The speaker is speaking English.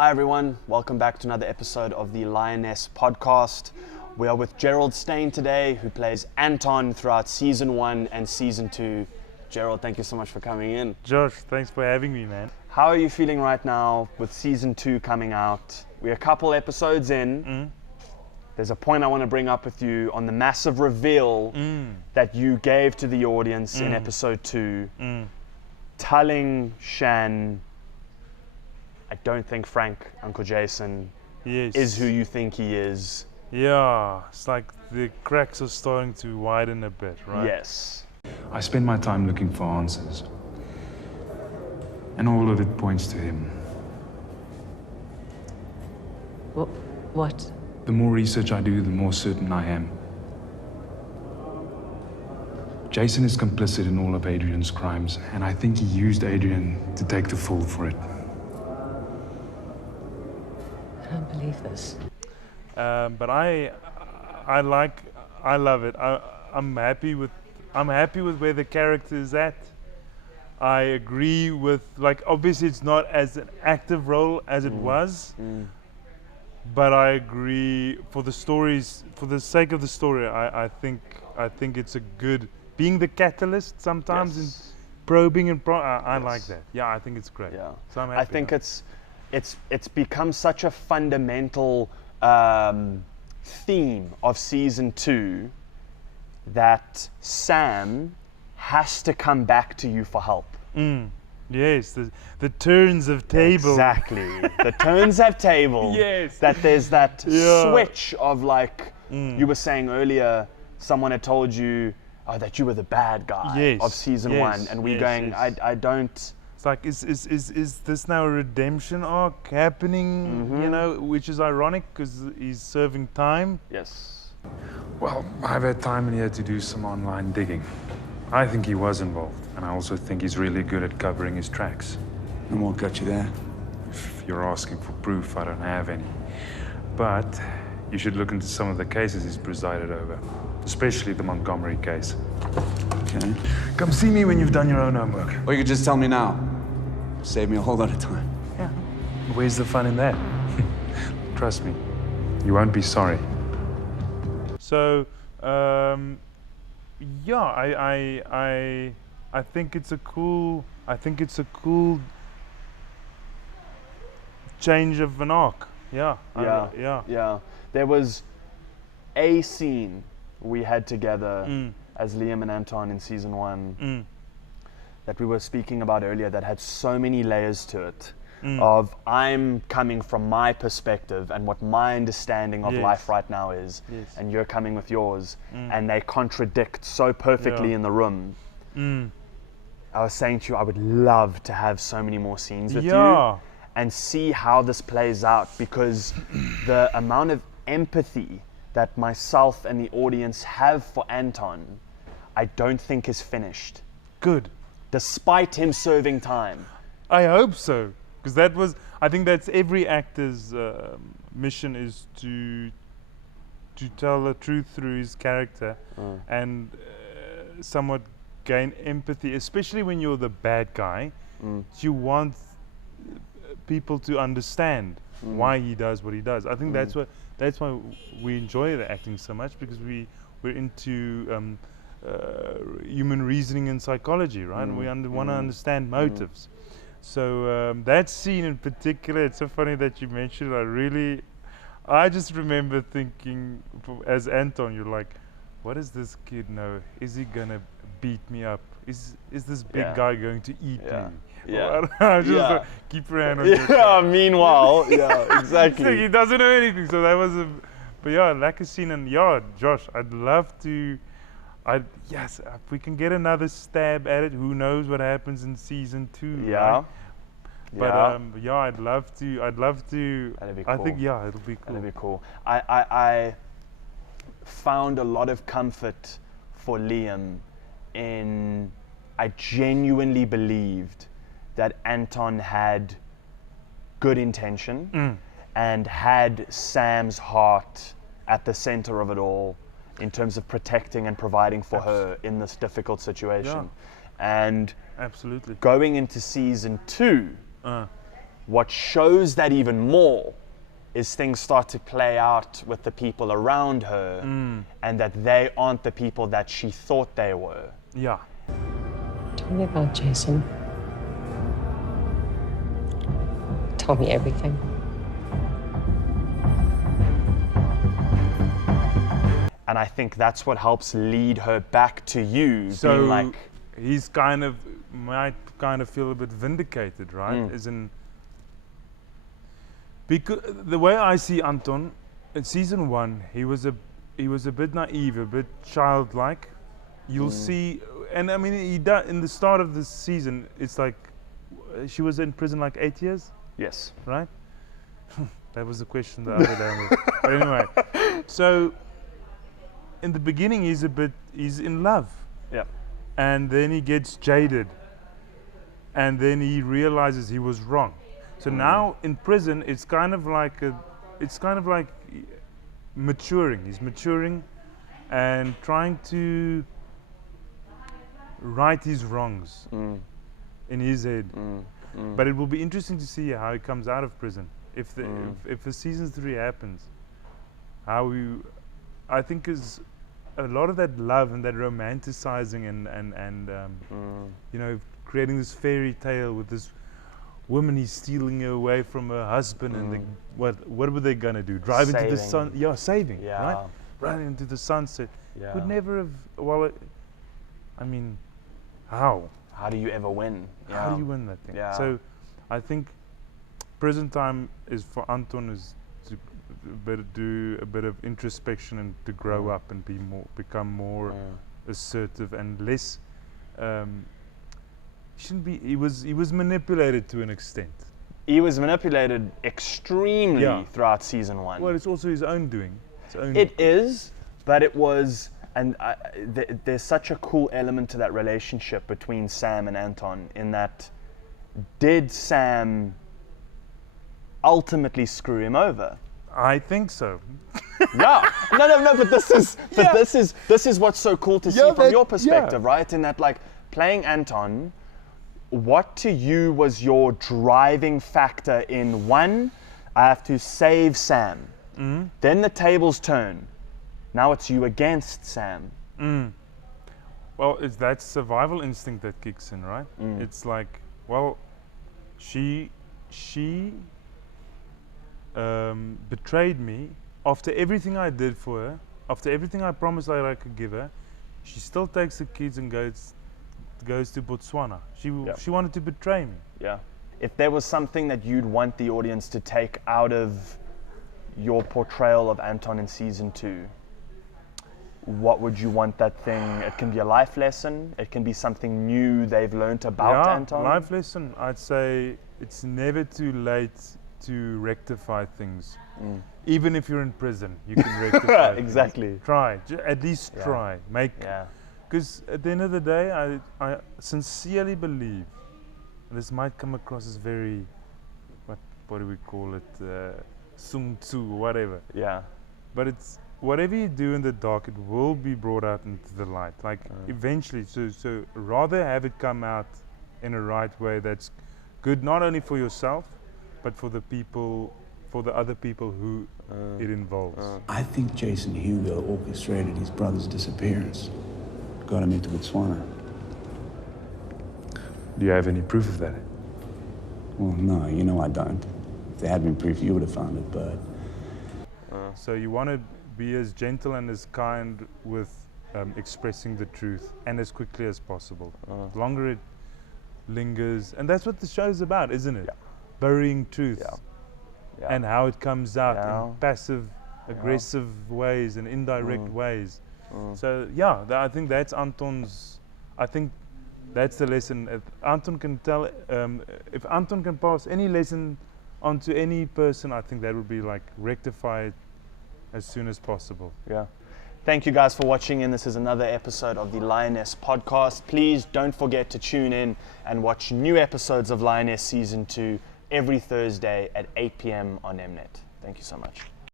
Hi everyone, welcome back to another episode of the Lioness podcast. We are with Gerald Steyn today, who plays Anton throughout season 1 and season 2. Gerald, thank you so much for coming in. Josh, thanks for having me, man. How are you feeling right now with season 2 coming out? We're a couple episodes in. There's a point I want to bring up with you on the massive reveal that you gave to the audience in episode 2, telling Shan, I don't think Frank, Uncle Jason, is who you think he is. Yeah, it's like the cracks are starting to widen a bit, right? Yes. I spend my time looking for answers. And all of it points to him. What? The more research I do, the more certain I am. Jason is complicit in all of Adrian's crimes, and I think he used Adrian to take the fall for it. I don't believe this. But I love it. I'm happy with where the character is at. I agree with, like, obviously it's not as an active role as it was, but I agree for the stories, for the sake of the story. I think it's a good, being the catalyst sometimes in probing and I like that. Yeah, I think it's great. Yeah. So I'm happy. I think it's become such a fundamental theme of season 2 that Sam has to come back to you for help. Yes, the turns of table. Exactly. The turns have tabled. Yes. That there's that switch of, like, you were saying earlier, someone had told you that you were the bad guy of season 1, and we're going, I don't. It's like, is this now a redemption arc happening, you know, which is ironic because he's serving time. Yes. Well, I've had time in here to do some online digging. I think he was involved, and I also think he's really good at covering his tracks. And what got you there? If you're asking for proof, I don't have any. But you should look into some of the cases he's presided over, especially the Montgomery case. Okay. Come see me when you've done your own homework. Or you could just tell me now. Save me a whole lot of time. Yeah. Where's the fun in that? Trust me, you won't be sorry. So, yeah, I think it's a cool. I think it's a cool change of an arc. Yeah. Yeah. There was a scene we had together as Liam and Anton in season 1 that we were speaking about earlier that had so many layers to it. Of I'm coming from my perspective and what my understanding of life right now is, and you're coming with yours, and they contradict so perfectly in the room. I was saying to you, I would love to have so many more scenes with you and see how this plays out, because the amount of empathy that myself and the audience have for Anton, I don't think is finished. Good. Despite him serving time. I hope so. Because I think that's every actor's mission, is to tell the truth through his character and somewhat gain empathy, especially when you're the bad guy. You want people to understand why he does what he does. I think that's why we enjoy the acting so much, because we're into human reasoning and psychology, right? And we want to understand motives. So that scene in particular, it's so funny that you mentioned it. I just remember thinking, as Anton, you're like, what does this kid know? Is he gonna beat me up? Is this big guy going to eat me? Yeah. Just keep your hand on your Meanwhile, exactly. So he doesn't know anything. So that was but yeah, like a scene. And yeah, Josh, I'd love to. Yes, if we can get another stab at it, who knows what happens in season 2? Yeah. Right? But yeah, I'd love to. That'd be cool. I think it'll be cool. That'd be cool. I found a lot of comfort for Liam in. I genuinely believed that Anton had good intention and had Sam's heart at the center of it all, in terms of protecting and providing for her in this difficult situation. And absolutely, going into season 2, what shows that even more is things start to play out with the people around her, and that they aren't the people that she thought they were. Yeah. Tell me about Jason. Tell me everything. And I think that's what helps lead her back to you, So being like, he's might feel a bit vindicated, right? As in, because the way I see Anton in season 1, he was a bit naive, a bit childlike. You'll see, and I mean, in the start of the season, it's like she was in prison like 8 years, yes. right? That was the question the other day. But anyway, so in the beginning, he's in love. Yeah. And then he gets jaded, and then he realizes he was wrong. So now in prison, it's kind of like maturing. He's maturing and trying to right his wrongs in his head. But it will be interesting to see how he comes out of prison. If the season 3 happens, I think is a lot of that love and that romanticizing and you know, creating this fairy tale with this woman he's stealing her away from her husband, and what were they gonna do? Drive into the sun? Yeah, saving. Yeah. Right? Run into the sunset. Yeah. Would never have. Well, I mean, how? How do you ever win? How do you win that thing? Yeah. So, I think prison time is for Anton is to do a bit of introspection and to grow up and become more assertive and less. Shouldn't be. He was manipulated to an extent. He was manipulated extremely throughout season 1. Well, it's also his own doing. It is, but it was, and there's such a cool element to that relationship between Sam and Anton, in that, did Sam ultimately screw him over? I think so. Yeah. No, but this is what's so cool to see from your perspective, right? In that, like, playing Anton, what to you was your driving factor in, 1, I have to save Sam. Then the tables turn. Now it's you against Sam. Well, it's that survival instinct that kicks in, right? It's like, well, she betrayed me after everything I did for her, after everything I promised that I could give her. She still takes the kids and goes to Botswana. She wanted to betray me. Yeah. If there was something that you'd want the audience to take out of your portrayal of Anton in season 2, what would you want that thing? It can be a life lesson. It can be something new they've learned about Anton. Life lesson. I'd say it's never too late to rectify things. Even if you're in prison, you can rectify exactly. things. Try. At least try. Because at the end of the day, I sincerely believe, this might come across as very, what do we call it, Sun Tzu, whatever. Yeah. But it's, whatever you do in the dark, it will be brought out into the light. Like, eventually, so rather have it come out in a right way that's good, not only for yourself, but for the people, for the other people who it involves. I think Jason Hugo orchestrated his brother's disappearance. Got him into Botswana. Do you have any proof of that? Well, no, you know I don't. If there had been proof, you would have found it, but... So you want to be as gentle and as kind with expressing the truth, and as quickly as possible. The longer it lingers, and that's what the show's about, isn't it? Yeah. Burying truth. Yeah. And how it comes out in passive, aggressive ways and indirect ways. So yeah, I think that's Anton's. I think that's the lesson. If Anton can tell, if Anton can pass any lesson onto any person, I think that would be like rectify it as soon as possible. Yeah. Thank you guys for watching, and this is another episode of the Lioness podcast. Please don't forget to tune in and watch new episodes of Lioness Season 2 every Thursday at 8 p.m. on Mnet. Thank you so much.